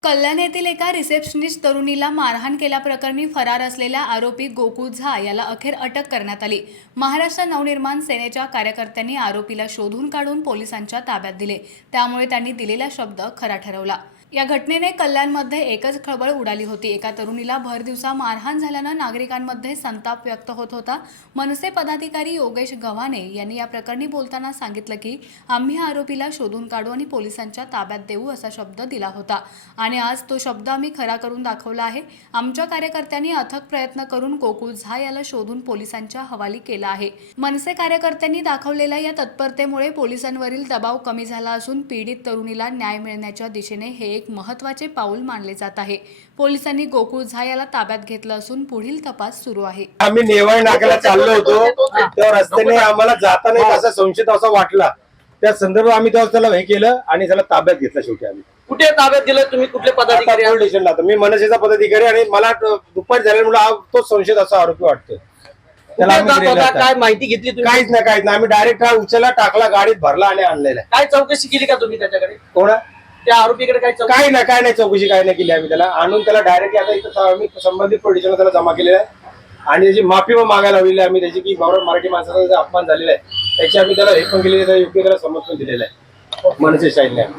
कल्याण येथील एका रिसेप्शनिस्ट तरुणीला मारहाण केल्याप्रकरणी फरार असलेल्या आरोपी गोकुळ झा याला अखेर अटक करण्यात आली। महाराष्ट्र नवनिर्माण सेनेच्या कार्यकर्त्यांनी आरोपीला शोधून काढून पोलिसांच्या ताब्यात दिले, त्यामुळे त्यांनी दिलेला शब्द खरा ठरवला। या घटनेने कल्याणमध्ये एकच खळबळ उडाली होती। एका तरुणीला भरदिवसा मारहाण झाल्याने नागरिकांमध्ये संताप व्यक्त होत होता। मनसे पदाधिकारी योगेश गव्हाणे यांनी या प्रकरणी बोलताना सांगितलं की आम्ही आरोपीला शोधून काढू आणि पोलिसांच्या ताब्यात देऊ असा शब्द दिला होता आणि आज तो शब्द आम्ही खरा करून दाखवला आहे। आमच्या कार्यकर्त्यांनी अथक प्रयत्न करून गोकुळ झा याला शोधून पोलिसांच्या हवाली केला आहे। मनसे कार्यकर्त्यांनी दाखवलेल्या या तत्परतेमुळे पोलिसांवरील दबाव कमी झाला असून पीडित तरुणीला न्याय मिळण्याच्या दिशेने हे एक महत्त्वाचे पाऊल मानले जात आहे। पोलिसांनी गोकुळ झा याला ताब्यात घेतलं असून पुढील तपास सुरू आहे। आम्ही नेवाळ नाक्याला चाललो होतो, त्या रस्त्याने आम्हाला जाताना असा संशय असा वाटला, त्या संदर्भात आम्ही त्याला हे केलं आणि त्याला ताब्यात घेतलं। शेवटी आम्ही कुठे ताब्यात दिलं तुम्ही? कुठले पदाधिकारी? पोलीस स्टेशनला। मी मनसेचा पदाधिकारी आणि मला दुपारी झाल्यामुळे तो संशय असा आरोपी वाटतोय। काय माहिती घेतली तुम्ही? काहीच नाही आम्ही डायरेक्ट हा उचलला, टाकला, गाडीत भरला आणि आणलेला। काय चौकशी केली का तुम्ही त्याच्याकडे? कोणा त्या आरोपीकडे काय काय नाही चौकशी काय नाही केली आम्ही। त्याला आणून त्याला डायरेक्ट आता इथं आम्ही संबंधित पोलीस स्टेशनला त्याला जमा केलेला आहे आणि त्याची माफी पण मागायला लावलेली आहे आम्ही। त्याची की मराठी माणसाचा अपमान झालेला आहे त्याची आम्ही त्याला हे पण केलेली आहे, योग्य त्याला समज पण दिलेला आहे मनसे साईडने।